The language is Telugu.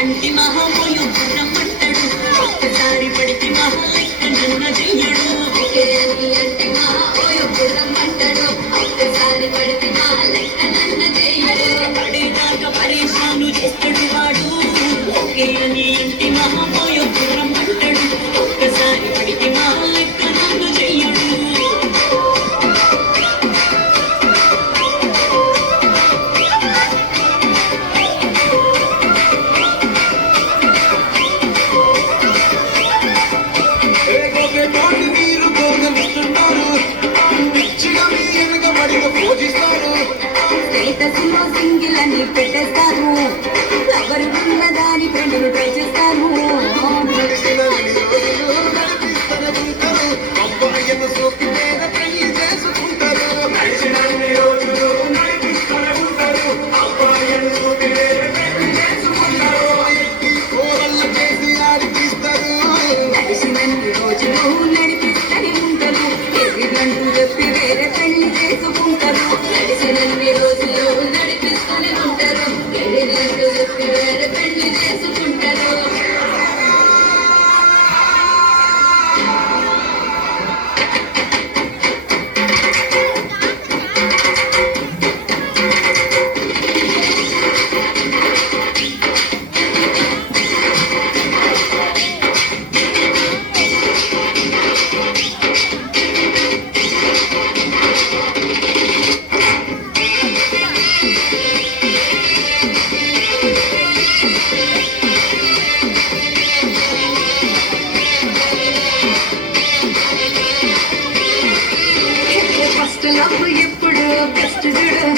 అంటి మహామోయు రమ్మంటాడు ఒక్కసారి పడితే మహాలెక్కనున్న చెయ్యడు అంటి మహామోయు రమ్మంటాడు ఒక్కసారి పడితే మహాలెక్కనున్న చెయ్యడు పడేదాకా పరేషాను చేస్తాడు వాడు ఒకే అని అంటి మహామోయు రమ్మంటాడు ఒక్కసారి పడితే మహాలెక్కనున్న చెయ్యడు స్టేటస్లో సింగిల్ అని పెట్టేస్తారు ఎవరు ఉన్నదాని ఫ్రెండ్లు ట్రై చేస్తారు నడిచినన్ని రోజులు నడిపిస్తూనే ఉంటారు ఎదురంటూ చెప్పి వేరే పెళ్లి చేసుకుంటారు నడిచినన్ని రోజులు నడిపిస్తూనే ఉంటారు ఎదురంటూ చెప్పి వేరే పెళ్లి చేసుకుంటారు ఫస్ట్ లవ్ ఎప్పుడు బెస్ట్ చూడు